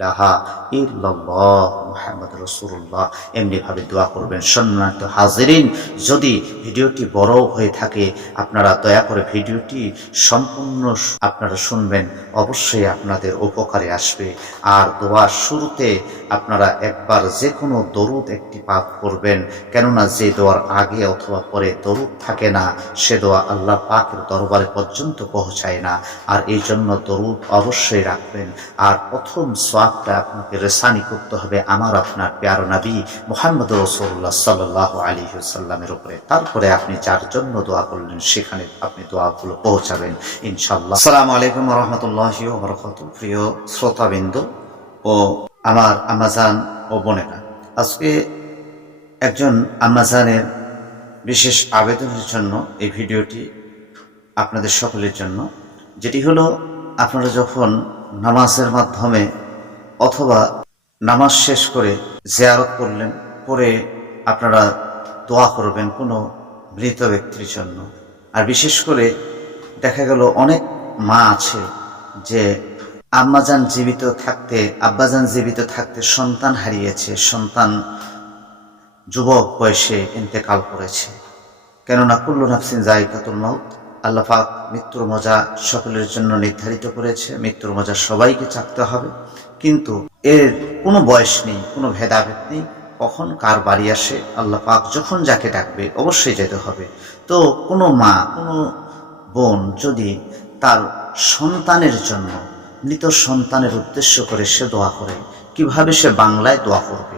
ইলাহা ইল্লাল্লাহ মুহাম্মদ রাসূলুল্লাহ এমনিভাবে দোয়া করবেন। সম্মানিত হাজিরিন, যদি ভিডিওটি বড় হয়ে থাকে আপনারা দয়া করে ভিডিওটি সম্পূর্ণ আপনারা শুনবেন, অবশ্যই আপনাদের উপকারে আসবে। আর দোয়ার শুরুতে আপনারা একবার যে কোনো দরুদ একটি পাঠ করবেন, কেননা যে দোয়ার আগে অথবা পরে দরুদ থাকে না সে দোয়া আল্লাহ পাকের দরবারে পর্যন্ত পৌঁছায় না। আর এই জন্য দরুদ অবশ্যই রাখবেন। আর প্রথম সোয়াবটা আপনাকে রেসানি করতে হবে আমার আপনার প্যার নবী মুহাম্মদ রাসূলুল্লাহ সাল্লাল্লাহু আলাইহি ওয়াসাল্লামের উপরে। তারপরে আপনি যার জন্য দোয়া করলেন সেখানে আপনি দোয়াগুলো পৌঁছাবেন ইনশাআল্লাহ। আসসালামু আলাইকুম ওয়া রাহমাতুল্লাহি ওয়া বারাকাতুহু। প্রিয় শ্রোতাবৃন্দ ও আমার আম্মাজান ও বোনেরা, আজকে একজন আম্মাজানের বিশেষ আবেদনের জন্য এই ভিডিওটি আপনাদের সকলের জন্য, যেটি হলো আপনারা যখন নামাজের মাধ্যমে অথবা নামাজ শেষ করে জিয়ারত করলেন, পরে আপনারা দোয়া করবেন কোনো মৃত ব্যক্তির জন্য। আর বিশেষ করে দেখা গেল অনেক মা আছে যে আম্মাজান জীবিত থাকতে আব্বাজান জীবিত থাকতে সন্তান হারিয়েছে, সন্তান যুবক বয়সে ইন্তেকাল করেছে। কেননা কুল্লু নাফসিন যায়কাতুল মাউত, আল্লাহ পাক মৃত্যুর মজা সকলের জন্য নির্ধারিত করেছে, মৃত্যুর মজা সবাইকে চাকতে হবে, কিন্তু এর কোনো বয়স নেই, কোনো ভেদাভেদ নেই, কখন কার বাড়ি আসে আল্লাহ পাক যখন যাকে ডাকবে অবশ্যই যেতে হবে। তো কোনো মা কোনো বোন যদি তার সন্তানের জন্য মৃত সন্তানের উদ্দেশ্য করে সে দোয়া করে, কিভাবে সে বাংলায় দোয়া করবে?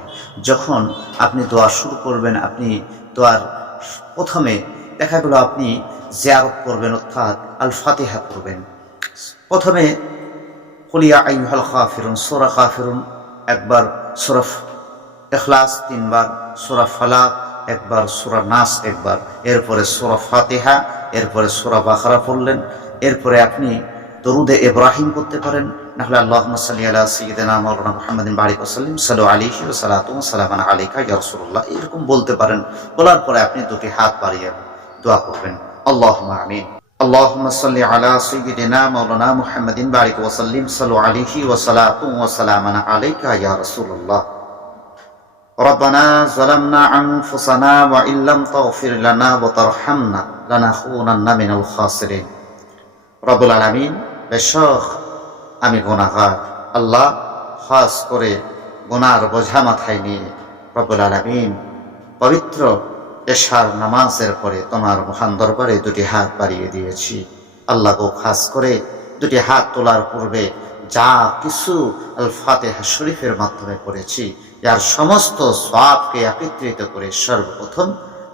যখন আপনি দোয়া শুরু করবেন, আপনি দোয়ার প্রথমে দেখা গেল আপনি জিয়ারত করবেন অর্থাৎ আল ফাতিহা করবেন। প্রথমে কুল ইয়া আইয়ুহাল কাফিরুন সূরা কাফিরুন একবার, সূরা ইখলাস তিনবার, সূরা ফালাক একবার, সূরা নাস একবার, এরপরে সূরা ফাতিহা, এরপরে সূরা বাকারা পড়লেন। এরপরে আপনি দরুদে ইব্রাহিম করতে পারেন, নাহলে আল্লাহুম্মা সাল্লি আলা সাইয়্যিদিনা মাওলানা মুহাম্মাদিন বারিক ওয়া সাল্লিম সাল্লু আলাইহি ওয়া সালাতু ওয়া সালামান আলাইকা ইয়া রাসূলুল্লাহ, এরকম বলতে পারেন। বলার পরে আপনি দুটি হাত বাড়িয়ে দোয়া করবেন, আল্লাহুম্মা আমিন। আল্লাহুম্মা সাল্লি আলা সাইয়্যিদিনা মাওলানা মুহাম্মাদিন বারিক ওয়া সাল্লিম সাল্লু আলাইহি ওয়া সালাতু ওয়া সালামান আলাইকা ইয়া রাসূলুল্লাহ। রব্বানা যালামনা আনফুসানা ওয়া ইল্লাম তাগফির লানা ওয়া তারহামনা লানাকুনান্না মিনাল খাসিরিন। রব্বুল আলামিন, বেশক আমি গুনাহগার, আল্লাহ খাস করে গুনার বোঝা মাথায় নিয়ে রব্বুল আলামিন পবিত্র এশার নামাজের পরে তোমার মহান দরবারে দুটি হাত বাড়িয়ে দিয়েছি। আল্লাহ গো, খাস করে দুটি হাত তোলার পূর্বে যা কিছু আল ফাতিহা শরীফের মাধ্যমে করেছি যার সমস্ত সওয়াবকে একত্রিত করে সর্বপ্রথম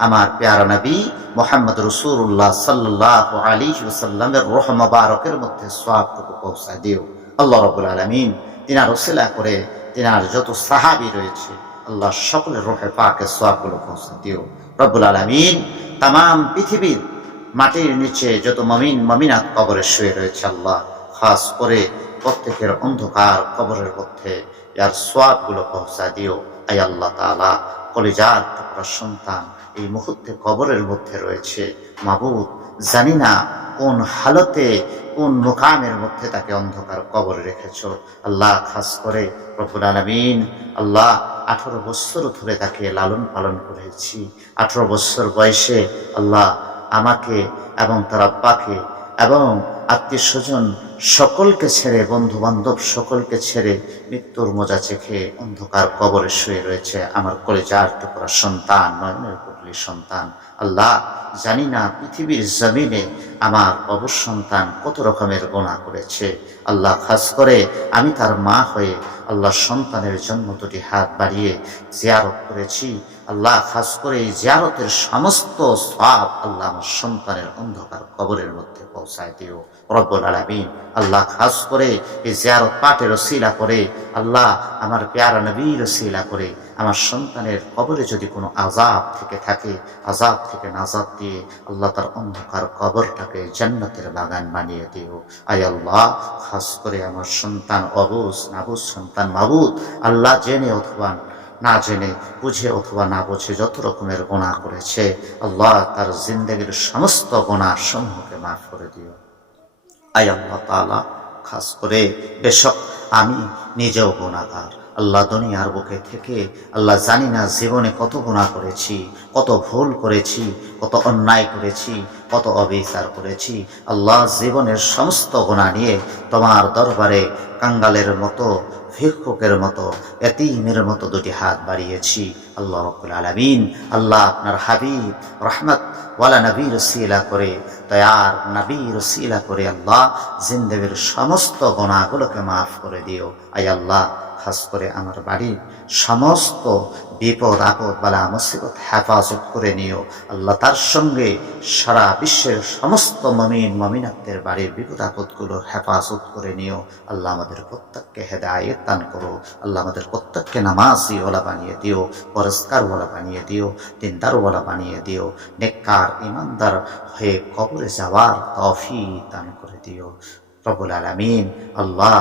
আমার প্যারা নবী মুহাম্মদ রাসূলুল্লাহ সাল্লাল্লাহু আলাইহি ওয়াসাল্লামের রূহ মুবারকের মধ্যে সওয়াবটুকু পৌঁছায় দিও। আল্লাহ রাব্বুল আলামিন তিনার ওসিলা করে তিনার যত সাহাবী রয়েছে আল্লাহ সকলের রূহে পাকে সওয়াবগুলো পৌঁছায় দিও। রব্বুল আলামিন তামাম পৃথিবীর মাটির নিচে যত মুমিন মুমিনাত কবরে শুয়ে রয়েছে আল্লাহ, খাস করে প্রত্যেকের অন্ধকার কবরের মধ্যে যার সওয়াবগুলো পৌঁছায় দিও। আয় আল্লাহ তাআলা, কলিজার টুকরা সন্তান এই মুহূর্তে কবরের মধ্যে রয়েছে, মাবুদ জানি না কোন হালতে কোন মুকামের মধ্যে তাকে অন্ধকার কবরে রেখেছ আল্লাহ। খাস করে রব্বুল আলামিন আল্লাহ 18 বছর ধরে তাকে লালন পালন করেছি। 18 বছর বয়সে আল্লাহ আমাকে এবং তার আব্বাকে এবং আত্মীয় স্বজন সকলকে ছেড়ে, বন্ধু বান্ধব সকলকে ছেড়ে মৃত্যুর মজা চেখে অন্ধকার কবরে শুয়ে রয়েছে আমার কলিজার টুকরা সন্তান, নয়নের পুটলি সন্তান। আল্লাহ জানি না পৃথিবীর জমিনে আমার অবশ সন্তান কত রকমের গুনাহ করেছে আল্লাহ। খাস করে আমি তার মা হয়ে আল্লাহ সন্তানের জন্য দুটি হাত বাড়িয়ে জিয়ারত করেছি আল্লাহ। খাস করে এই জিয়ারতের সমস্ত সওয়াব আল্লাহ আমার সন্তানের অন্ধকার কবরের মধ্যে পৌঁছায় দিও রব্বুল আলামিন। আল্লাহ খাস করে এই জিয়ারত পাঠের ওসিলা করে আল্লাহ আমার প্যারা নবীর ওসিলা করে আমার সন্তানের কবরে যদি কোনো আযাব থেকে থাকে, আযাব থেকে নাজাত দিয়ে আল্লাহ তার অন্ধকার কবরটাকে জান্নাতের বাগান বানিয়ে দিও। আয় আল্লাহ, খাস করে আমার সন্তান অবুঝ নাবুঝ সন্তান মাবুদ আল্লাহ জেনে অথবা না জেনে, বুঝে অথবা না বুঝে যত রকমের গুনাহ করেছে আল্লাহ তার জিন্দেগীর সমস্ত গুনাহ সমূহকে মাফ করে দিও। আয় আল্লাহ তাআলা, খাস করে বেশক আমি নিজেও গুনাহগার। আল্লাহ দুনিয়ার বুকে থেকে আল্লাহ জানি না জীবনে কত গুনাহ করেছি, কত ভুল করেছি, কত অন্যায় করেছি, কত অবিচার করেছি। আল্লাহ জীবনের সমস্ত গুনাহ নিয়ে তোমার দরবারে কাঙ্গালের মতো, ভিক্ষুকের মতো, এতিমের মতো দুটি হাত বাড়িয়েছি। আল্লাহ রাব্বুল আলামিন, আল্লাহ আপনার হাবিব রহমত ওয়ালা নবীর রসিলা করে, দয়ার নবীর রসিলা করে আল্লাহ জিন্দেগীর সমস্ত গুনাহগুলোকে মাফ করে দিও। আয় আল্লাহ, খাস করে আমার বাড়ির সমস্ত বিপদ আপদ বালা মুসিবত হেফাজত করে নিও আল্লাহ। তার সঙ্গে সারা বিশ্বের সমস্ত মমিন মমিনাতদের বাড়ির বিপদ আপদগুলো হেফাজত করে নিও আল্লাহ। আমাদের প্রত্যেককে হেদায়েত দান করো আল্লাহ। আমাদের প্রত্যেককে নামাজি ওয়ালা বানিয়ে দিও, পরস্কার ওয়ালা বানিয়ে দিও, দিনদার ওয়ালা বানিয়ে দিও, নেককার ইমানদার হয়ে কবরে যাওয়ার তৌফিক দান করে দিও রব্বুল আলামিন। আল্লাহ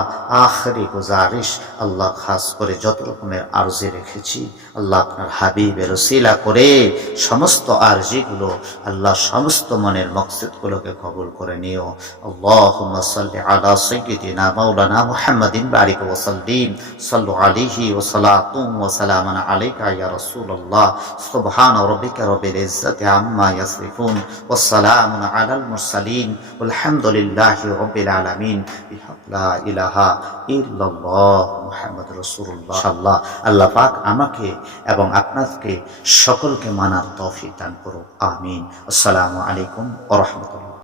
আখরি গুজারিশ, আল্লাহ খাস করে যত রকমের আরজি রেখেছি আল্লাহ আপনার হাবিবের ওসিলা করে সমস্ত আরজিগুলো আল্লাহ, সমস্ত মনের মকসদগুলোকে কবুল করে নিও। আল্লাহুম্মা সাল্লি আলা সাইয়্যিদিনা মাওলানা মুহাম্মাদিন বারিক ওয়া সাল্লিম, সাল্লু আলাইহি ওয়া সালাতুম ওয়া সালামান আলাইকা ইয়া রাসূলুল্লাহ। সুবহানা রাব্বিকা রাব্বিল ইজ্জাতি আম্মা ইয়াসিফুন ওয়া সালামুন আলাল মুরসালিন ওয়ালহামদুলিল্লাহি রাব্বিল আলামিন। লা ইলাহা ইল্লাল্লাহ মুহাম্মাদুর রাসূলুল্লাহ। ইনশাআল্লাহ আল্লাহ পাক আমাকে এবং আপনাকে সকলকে মানার তৌফিক দান করুন। আমিন। আসসালামু আলাইকুম ওয়া রাহমাতুল্লাহ।